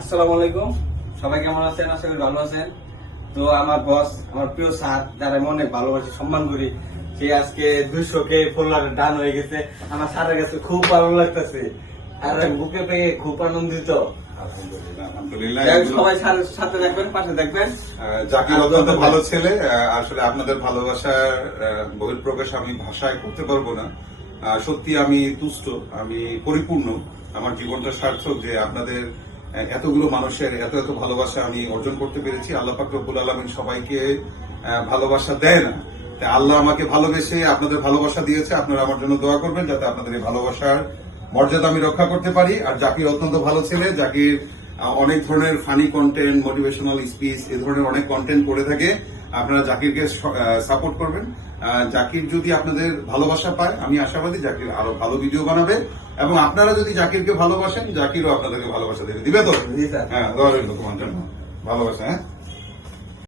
আসসালামু আলাইকুম, সবাই কেমন আছেন? আশা করি ভালো আছেন। তো আমার বস, আমার প্রিয় স্যার, যারা আমি অনেক ভালোবাসি, সম্মান করি, সে আজকে 200K ফলোয়ার ডান হয়ে গেছে। আমার স্যারের কাছে খুব ভালো লাগতেছে আর আমি বুকে পেয়ে খুব আনন্দিত। আলহামদুলিল্লাহ। যাই হোক, সবাই স্যারের সাথে দেখবেন, পাশে দেখবেন। জাকির অত্যন্ত ভালো ছেলে। আসলে আপনাদের ভালোবাসার বহিঃপ্রকাশ আমি ভাষায় করতে পারবো না। সত্যি আমি তুষ্ট, আমি পরিপূর্ণ। আমার জীবনটা সার্থক যে আপনাদের এতগুলো মানুষের এত এত ভালোবাসা আমি অর্জন করতে পেরেছি। আল্লাহ পাক রব্বুল আলামিন সবাইকে ভালোবাসা দেয় না, তাই আল্লাহ আমাকে ভালোবেসে আপনাদের ভালোবাসা দিয়েছে। আপনারা আমার জন্য দোয়া করবেন যাতে আপনাদের এই ভালোবাসার মর্যাদা আমি রক্ষা করতে পারি। আর জাকির অত্যন্ত ভালো ছেলে। জাকির অনেক ধরনের ফানি কন্টেন্ট, মোটিভেশনাল স্পিচ, এ ধরনের অনেক কন্টেন্ট করে থাকে। আপনারা জাকিরকে সাপোর্ট করবেন। জাকির যদি আপনাদের ভালোবাসা পায়, আমি আশাবাদী জাকির আরো ভালো ভিডিও বানাবে, এবং আপনারা যদি জাকিরকে ভালোবাসেন, জাকিরও আপনাদেরকে ভালোবাসা দেবে। দিবে তো? জি স্যার। হ্যাঁ, দোয়া রইল তোমার জন্য। ভালোবাসা। হ্যাঁ।